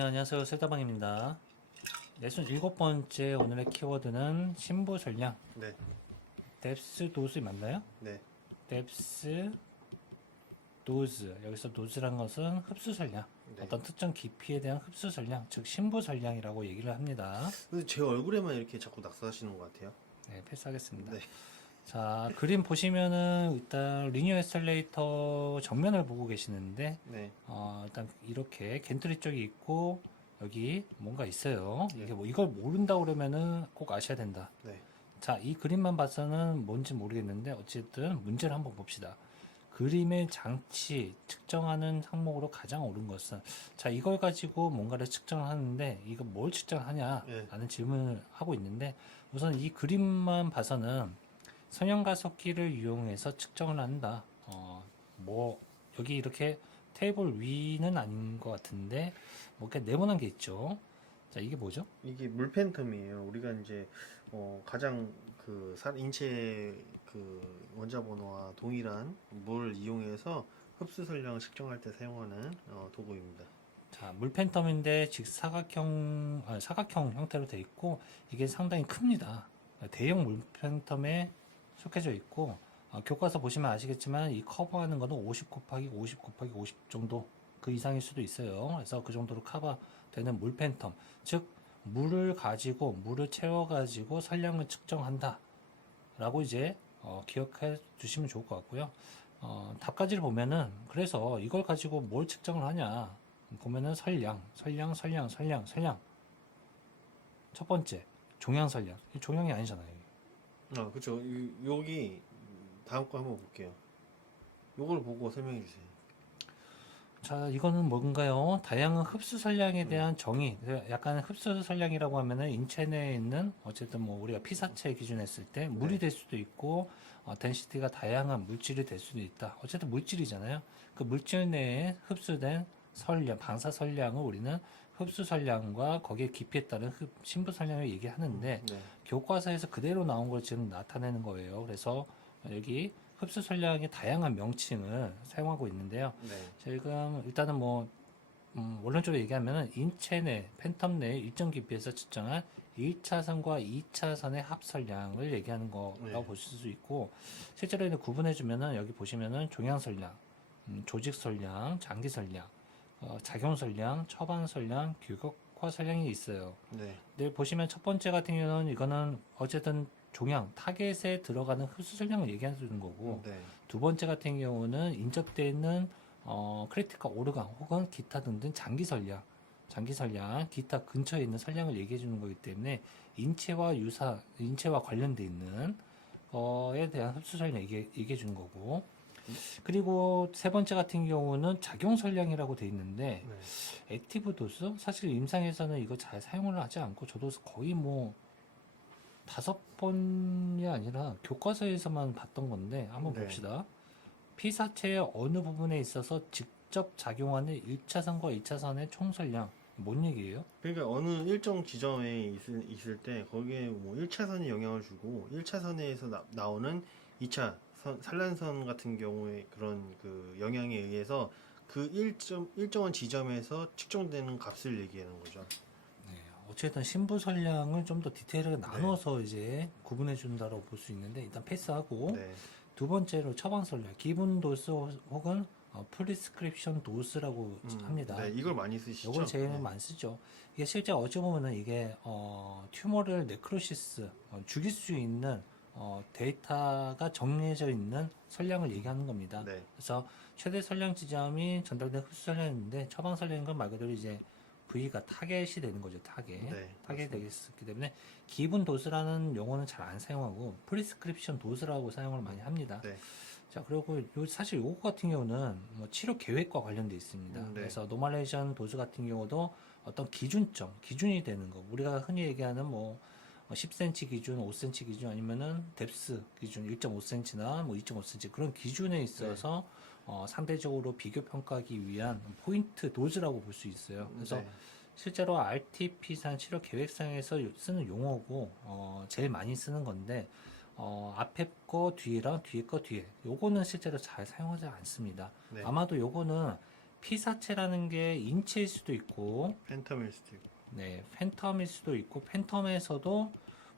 네, 안녕하세요. 세다방입니다. 레슨 7번째 오늘의 키워드는 신부 전량. 네, 뎁스 도즈 맞나요? 네, 뎁스 도즈. 여기서 도즈란 것은 흡수 전량. 네. 어떤 특정 깊이에 대한 흡수 전량, 즉 신부 전량이라고 얘기를 합니다. 근데 제 얼굴에만 이렇게 자꾸 낙서하시는 것 같아요. 네, 패스하겠습니다. 네, 자, 그림 보시면은 일단 리니어 에스컬레이터 정면을 보고 계시는데 네, 일단 이렇게 겐트리 쪽이 있고 여기 뭔가 있어요. 네. 이게 뭐 이걸 모른다 그러면은 꼭 아셔야 된다. 네, 자, 이 그림만 봐서는 뭔지 모르겠는데 어쨌든 문제를 한번 봅시다. 그림의 장치 측정하는 항목으로 가장 옳은 것은, 자, 이걸 가지고 뭔가를 측정하는데 이거 뭘 측정하냐 네. 라는 질문을 하고 있는데, 우선 이 그림만 봐서는 선형가속기를 이용해서 측정을 한다. 뭐 여기 이렇게 테이블 위는 아닌 것 같은데 뭐 이렇게 네모난 게 있죠. 자, 이게 뭐죠? 이게 물 팬텀이에요. 우리가 이제 가장 그 인체 그 원자 번호와 동일한 물을 이용해서 흡수 설량을 측정할 때 사용하는 도구입니다. 자, 물 팬텀인데 즉 사각형 형태로 되어 있고 이게 상당히 큽니다. 대형 물 팬텀에 속해져 있고, 교과서 보시면 아시겠지만 이 커버하는 거는 50 곱하기 50 곱하기 50 정도, 그 이상일 수도 있어요. 그래서 그 정도로 커버되는 물 팬텀, 즉 물을 가지고 물을 채워 가지고 산량을 측정한다 라고 이제 기억해 주시면 좋을 것 같고요. 답가지를 보면은, 그래서 이걸 가지고 뭘 측정을 하냐 보면은 설량. 첫 번째 종양 설량. 이 종양이 아니잖아요. 그렇죠. 여기 다음 거 한번 볼게요. 요걸 보고 설명해 주세요. 자, 이거는 뭔가요? 다양한 흡수 설량에 대한 정의. 약간 흡수 설량이라고 하면은 인체 내에 있는, 어쨌든 뭐 우리가 피사체 기준했을 때 물이 될 수도 있고, 덴시티가 다양한 물질이 될 수도 있다. 어쨌든 물질이잖아요. 그 물질 내에 흡수된 설량, 방사 설량을 우리는 흡수 설량과 거기에 깊이에 따른 신부 설량을 얘기하는데, 네, 교과서에서 그대로 나온 걸 지금 나타내는 거예요. 그래서 여기 흡수 설량의 다양한 명칭을 사용하고 있는데요. 네, 지금 일단은 뭐 원론적으로 얘기하면은 인체 내 팬텀 내 일정 깊이에서 측정한 1차선과 2차선의 합설량을 얘기하는 거라고 네. 보실 수 있고, 실제로 이제 구분해 주면은 여기 보시면은 종양설량, 조직설량, 장기설량, 작용설량, 처방설량, 규격화설량이 있어요. 네. 근데 보시면 첫 번째 같은 경우는 이거는 어쨌든 종양, 타겟에 들어가는 흡수설량을 얘기하는 거고, 네. 두 번째 같은 경우는 인접되어 있는 크리티컬 오르간 혹은 기타 등등 장기 설량, 기타 근처에 있는 설량을 얘기해 주는 거기 때문에 인체와 관련돼 있는 거에 대한 흡수 설량 얘기해 주는 거고, 그리고 세 번째 같은 경우는 작용 설량이라고 돼 있는데, 네. 액티브 도수, 사실 임상에서는 이거 잘 사용을 하지 않고, 저도 거의 뭐 5번이 아니라 교과서에서만 봤던 건데 한번 네. 봅시다. 피사체의 어느 부분에 있어서 직접 작용하는 1차선과 2차선의 총설량. 뭔 얘기예요? 그러니까 어느 일정 지점에 있을 때 거기에 뭐 1차선이 영향을 주고 1차선에서 나오는 2차 산란선 같은 경우에 그런 그 영향에 의해서 그 일정한 지점에서 측정되는 값을 얘기하는 거죠. 네, 어쨌든 신부 설량을 좀 더 디테일하게 네. 나눠서 이제 구분해 준다고 볼 수 있는데, 일단 패스하고, 네. 두 번째로 처방 설량, 기본 도스 혹은 프리스크립션 도스라고 합니다. 네, 이걸 많이 쓰시죠? 요걸 제일 네. 많이 쓰죠. 이게 실제 어찌 보면은 이게 튜머를 네크로시스, 죽일 수 있는 데이터가 정리해져 있는 설량을 얘기하는 겁니다. 네. 그래서 최대 설량 지점이 전달된 흡수 설량인데, 처방 설량인 건 말 그대로 이제 V가 타겟이 되는 거죠. 타겟. 네, 타겟이 맞습니다. 되기 때문에 기본 도스라는 용어는 잘 안 사용하고 프리스크립션 도스라고 사용을 많이 합니다. 네. 자, 그리고 사실 요거 같은 경우는 뭐 치료 계획과 관련돼 있습니다. 네. 그래서 노멀레이션 도즈 같은 경우도 어떤 기준이 되는 거. 우리가 흔히 얘기하는 뭐 10cm 기준, 5cm 기준, 아니면은 뎁스 기준 1.5cm나 뭐 2.5cm, 그런 기준에 있어서 상대적으로 비교 평가하기 위한 포인트 도즈라고 볼 수 있어요. 그래서 네. 실제로 RTP상 치료 계획상에서 쓰는 용어고, 제일 많이 쓰는 건데, 앞에 거 뒤에랑 뒤에 거 뒤에, 요거는 실제로 잘 사용하지 않습니다. 네. 아마도 요거는 피사체라는 게 인체일 수도 있고, 팬텀일 수도 있고. 네, 팬텀일 수도 있고, 팬텀에서도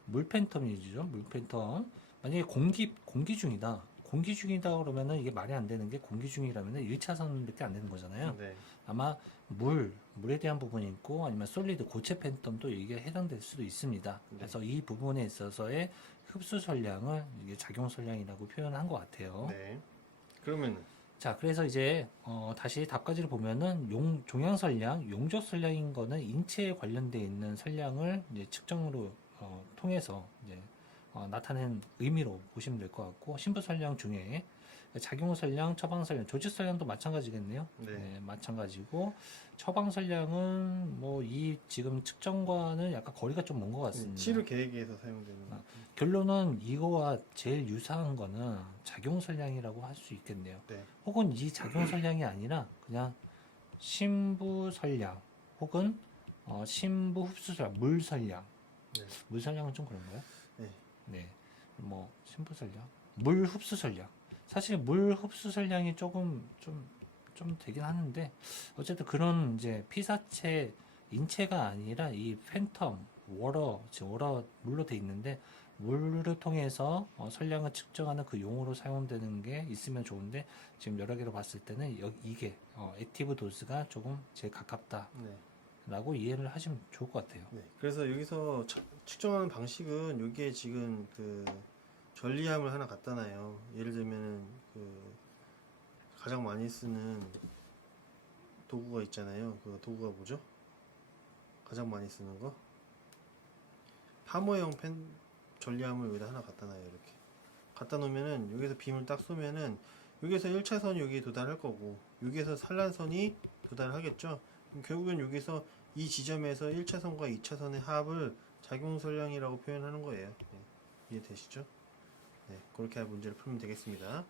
물 팬텀이죠. 물 팬텀. 만약에 공기 중이다. 공기 중이다 그러면은 이게 말이 안 되는 게 공기 중이라면은 1차선밖에 안 되는 거잖아요. 네. 아마 물에 대한 부분이 있고 아니면 솔리드 고체 팬텀도 이게 해당될 수도 있습니다. 네. 그래서 이 부분에 있어서의 흡수 선량을 이게 작용 선량이라고 표현한 것 같아요. 네. 그러면 자, 그래서 이제 다시 답까지를 보면은 종양 선량, 용적 선량인 거는 인체에 관련돼 있는 선량을 이제 측정으로 통해서 이제 나타낸 의미로 보시면 될 것 같고 신부 선량 중에 작용 선량, 처방 선량, 조직 선량도 마찬가지겠네요. 네. 네, 마찬가지고 처방 선량은 뭐 이 지금 측정과는 약간 거리가 좀 먼 것 같습니다. 치료 계획에서 사용되는 아, 결론은 이거와 제일 유사한 거는 작용 선량이라고 할 수 있겠네요. 네. 혹은 이 작용 선량이 아니라 그냥 신부 선량 혹은 신부 흡수 선량, 물 선량. 네. 물 선량은 좀 그런가요? 네. 네. 뭐 신부 선량, 물 흡수 선량. 사실 물 흡수 선량이 조금 좀 되긴 하는데 어쨌든 그런 이제 피사체 인체가 아니라 이 팬텀 지금 워러 물로 돼 있는데 물을 통해서 선량을 측정하는 그 용어로 사용되는 게 있으면 좋은데 지금 여러 개로 봤을 때는 이게 액티브 도스가 조금 제일 가깝다라고 네. 이해를 하시면 좋을 것 같아요. 네. 그래서 여기서 측정하는 방식은 여기에 지금 그 전리함을 하나 갖다 놔요. 예를 들면은 그 가장 많이 쓰는 도구가 있잖아요. 그 도구가 뭐죠? 가장 많이 쓰는 거? 파머형 펜 전리함을 여기다 하나 갖다 놔요. 이렇게 갖다 놓으면은 여기서 빔을 딱 쏘면은 여기서 1차선이 여기에 도달할 거고 여기에서 산란선이 도달하겠죠. 그럼 결국엔 여기서 이 지점에서 1차선과 2차선의 합을 작용선량이라고 표현하는 거예요. 네. 이해되시죠? 네, 그렇게 문제를 풀면 되겠습니다.